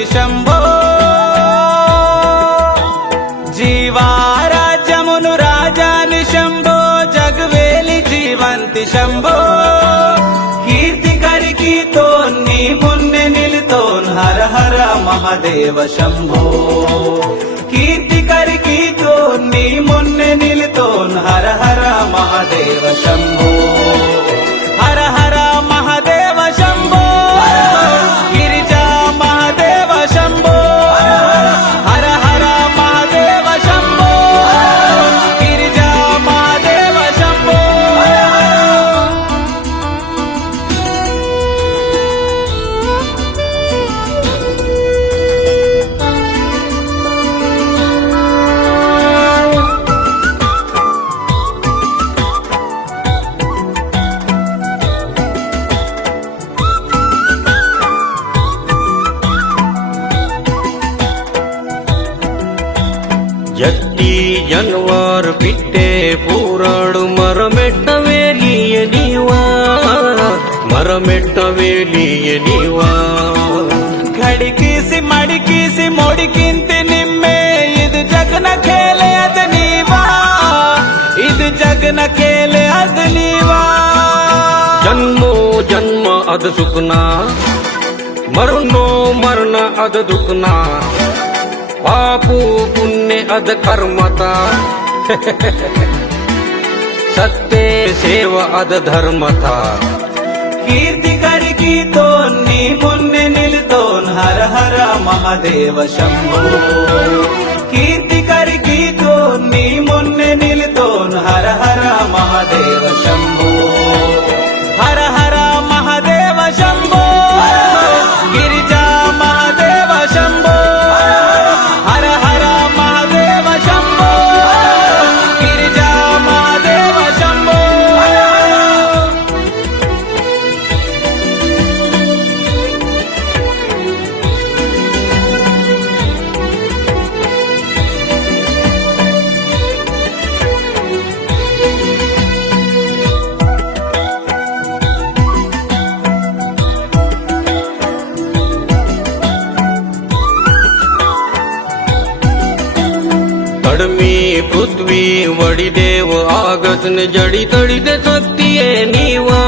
జీవంతి శంభో జీవారాజ్యమును రాజాని శంభో జగవేలి జీవంతి శంభో కీర్తి కరికీతో నీ మున్నె నిలుతోన్ హర హర మహాదేవ శంభో కీర్తి కరికీతో నీ మున్నె నిలుతోన్ హర హర మహాదేవ శంభో హర హర మహాదేవ శంభో గిరిజా మహాదేవ శంభో హర హర మహాదేవ శంభో గిరిజా మహాదేవ శంభో ಜಟ್ಟಿ ಜನ್ವಾರ್ ಬಿಟ್ಟೆ ಪೂರಾಡು ಮರಮೆಟ್ಟ ವೇಲಿಯ ನೀವಾ ಮರಮೆಟ್ಟ ವೇಲಿಯ ನೀವಾ ಘಡಿಕೀಸಿ ಮಡಿಕೀಸಿ ಮೊಡಿಕಿಂತಿ ನಿಮ್ಮೆ ಇದು ಜಗನ ಖೇಲೆ ಅದ ನೀವಾ ಇದು ಜಗನ ಖೇಲೆ ಅದ ನೀವಾ ಜನ್ಮೋ ಜನ್ಮ ಅದ ಸುಖನ ಮರಣೋ ಮರಣ ಅದ ದುಃಖನ ಪಾಪು ಪುಣ್ಯ ಅದ ಕರ್ಮತ ಸತ್ಯ ಸೇವ ಅದ ಧರ್ಮತ ಕೀರ್ತಿ ಕರಿಕೀತೋ ನೀ ಮುನ್ನೆ ನಿಲ್ತೋನ್ ಹರ ಹರ ಮಹಾದೇವ ಶಂಭೋ ಕೀರ್ತಿ ಕರಿಕೀತೋ ನೀ ಮುನ್ನೆ ನಿಲ್ತೋನ್ ಹರ ಹರ ಮಹಾದೇವ ಶಂಭೋ ಹರ ಹರ ಮಹಾದೇವ ಶಂಭೋ ಗಿರಿಜಾ ಮಹಾದೇವ ಶಂಭೋ ಹರ ಹರ ಮಹಾದೇವ ಶಂಭೋ ಗಿರಿಜಾ ಮಹಾದೇವ ಶಂಭೋ ತಡಮಿ ಪೃಥ್ವಿ ವಡಿದೇವ ಆಗಸ್ನ ಜಡಿ ತಡಿದ ಶಕ್ತಿಯೇ ನೀವಾ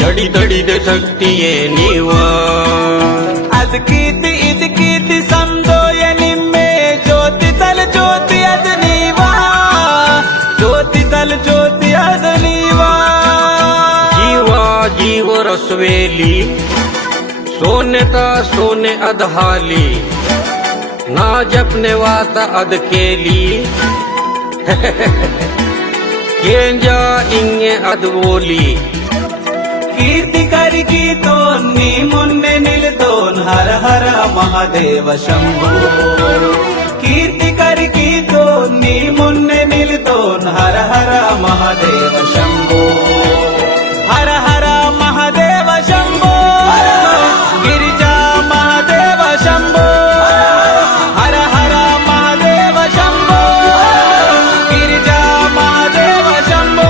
ಜಡಿ ತಡಿದ ಶಕ್ತಿಯೇ ನೀವಾ ಅದ್ ಕೀರ್ತಿ ಇದ್ ಕೀರ್ತಿ ಸಂದೋಯ ನಿಮ್ಮೆ ಜ್ಯೋತಿ ತಲ ಜ್ಯೋತಿ ಅದ ನೀವಾ ಜ್ಯೋತಿ ತಲ ಜ್ಯೋತಿ ಅದ ನೀವಾ ಜೀವಾ ಜೀವ ರಸವೇಲಿ ಸೋನೆತ ಸೋನೆ ಅದ ಹಾಲಿ ನಾ ಜಪ್ನೆ ವಾತ ಅದ ಕೇಲಿ ಕೇಂಜ ಇಂಗೆ ಅದ ಓಲಿ ಕೀರ್ತಿ ಕರಿಕೀತೋ ನೀ ಮುನ್ನೆ ನಿಲ್ತೋನ್ ಹರ ಹರ ಮಹಾದೇವ ಶಂಭೋ ಕೀರ್ತಿ ಕರಿಕೀತೋ ನೀ ಮುನ್ನೆ ನಿಲ್ತೋನ್ ಹರ ಹರ ಮಹಾದೇವ ಶಂಭೋ ಹರ ಹರ ಮಹಾದೇವ ಶಂಭೋ ಗಿರಿಜಾ ಮಹಾದೇವ ಶಂಭೋ ಹರ ಹರ ಮಹಾದೇವ ಶಂಭೋ ಗಿರಿಜಾ ಮಹಾದೇವ ಶಂಭೋ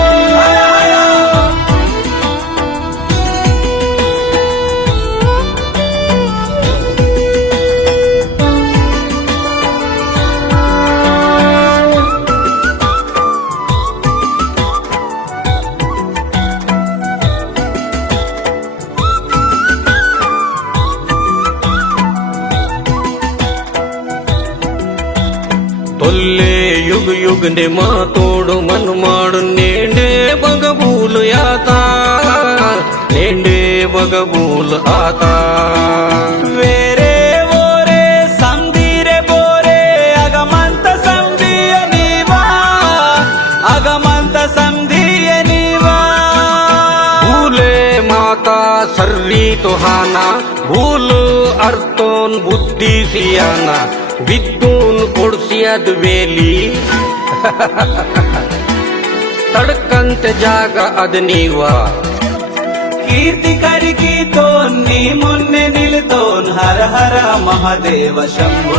ತೊಲ್ಲೆ ಯುಗ ಯುಗ ನೆ ಮಾತೋಡು ಮನ್ ಮಾಡು ನೇಂಡೆ ಬಗಬೂಲು ಯಾತ ನೇಂಡೆ ಬಗಬೂಲು ಆತ వేరే ఓరే సందీరే బోరే అగమంత సంధియ నీవా అగమంత సంధియ నీవా ಭೂಲೆ ಮಾತಾ ಸರ್ರಿ ತುಹಾನ ಭೂಲು ಅರ್ಥೋನ್ ಬುದ್ಧಿ ಸಿಯಾನ ವಿದ್ಯೂನ್ ಕೊಡ್ಸಿಯದ್ ವೇಲಿ ತಡ್ಕಂತ ಜಾಗ ಅದ ನೀವಾ ಕೀರ್ತಿ ಕರಿಕೀತೋ ನೀ ಮುನ್ನೆ ನಿಲ್ತೋನ್ ಹರ ಹರ ಮಹಾದೇವ ಶಂಭೋ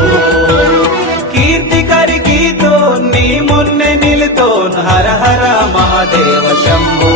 ಕೀರ್ತಿ ಕರಿಕೀತೋ ನೀ ಮುನ್ನೆ ನಿಲ್ತೋನ್ ಹರ ಹರ ಮಹಾದೇವ ಶಂಭೋ